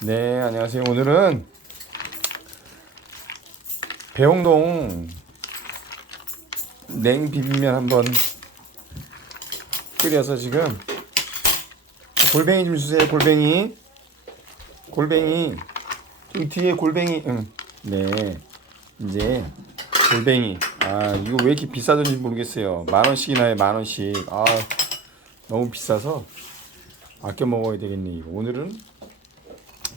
네, 안녕하세요. 오늘은 배홍동 냉 비빔면 한번 끓여서 지금 골뱅이 좀 주세요. 골뱅이. 골뱅이. 이 뒤에 골뱅이. 응. 네. 이제 골뱅이. 아, 이거 왜 이렇게 비싸던지 모르겠어요. 만 원씩이나 해, 만 원씩. 아, 너무 비싸서 아껴 먹어야 되겠네. 이거 오늘은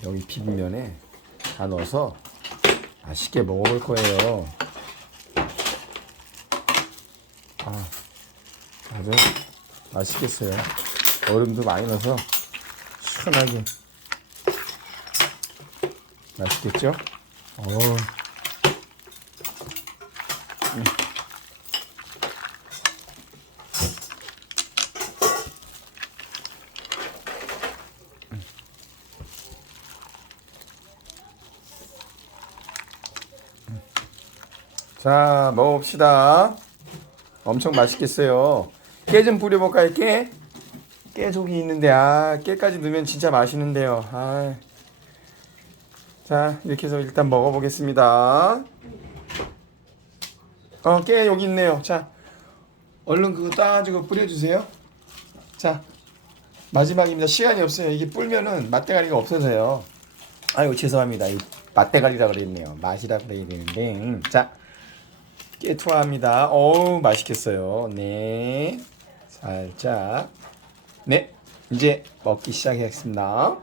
여기 비빔면에 다 넣어서 맛있게 먹어볼 거예요. 아, 아주 맛있겠어요. 얼음도 많이 넣어서 시원하게 맛있겠죠? 어. 자, 먹어봅시다. 엄청 맛있겠어요. 깨 좀 뿌려볼까요, 깨? 깨족이 있는데, 아, 깨까지 넣으면 진짜 맛있는데요. 아. 자, 이렇게 해서 일단 먹어보겠습니다. 어, 깨 여기 있네요. 자, 얼른 그거 따가지고 뿌려주세요. 자, 마지막입니다. 시간이 없어요. 이게 불면은 맛대가리가 없어서요. 아이고, 죄송합니다. 이 맛대가리라 그랬네요. 맛이라 그래야 되는데. 음, 자, 깨 투하합니다. 어우, 맛있겠어요. 네. 살짝. 네. 이제 먹기 시작하겠습니다.